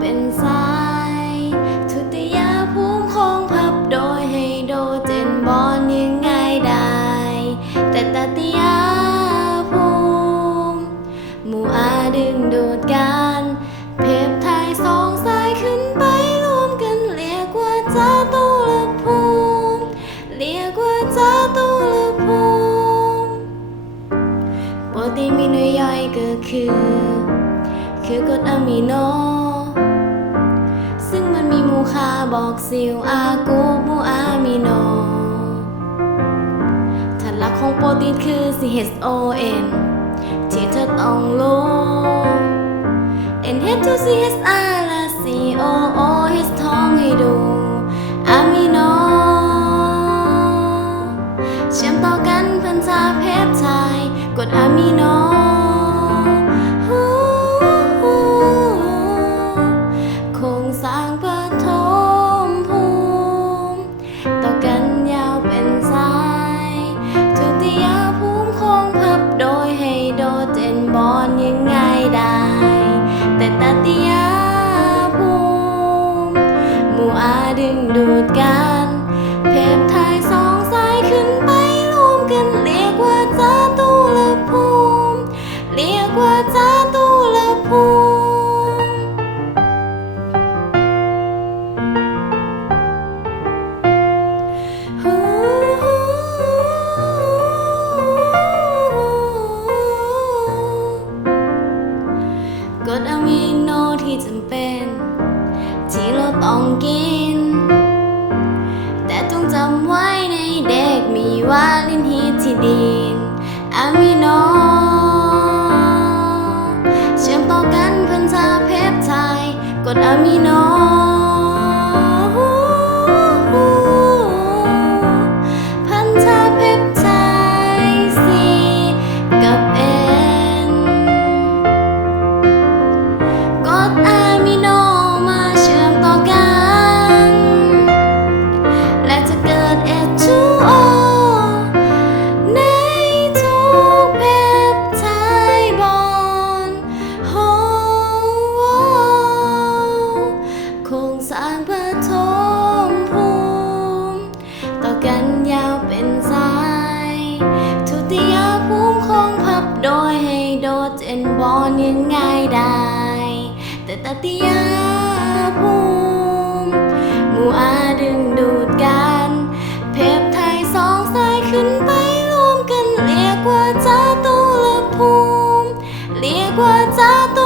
เป็นสายทุติยาภูมิคงพับโดยให้โดเจนบอนยังไงได้ แต่ตติยาภูมิหมู่อาดึงดูดกันเพบไทยสองสายขึ้นไปรวมกันเรียกว่าจ้าตุลภูมิเรียกว่าจ้าตุลภูมิโปรตีนมีหน่วยย่อยก็คือ คือกรดอะมิโน คาบอกซิลอากูมูอะมิโนถ้าหลักของโปรตีนคือ CHON ที่เธอต้องรู้ NH2CHR และ COOH ท้องให้ดูอะมิโนเชื่อมต่อกันพันธาเพปไทด์กดอะมิโน ดเจนยังไงได้ แต่ตาติยาภูมิ หมู่อาดึงดูดกัน ต้องกิน แต่จงจำไว้ในเด็กมีวาลินฮิทิดีนอะมิโน เชื่อมต่อกันพันธาเพปไทด์กรดอะมิโน บอนยังไงได้ แต่ตติยาภูมิมูอาดึงดูดกัน เพบไทยสองสายขึ้นไปรวมกัน เรียกว่าจ้าตูละภูมิ เรียกว่าจ้าตู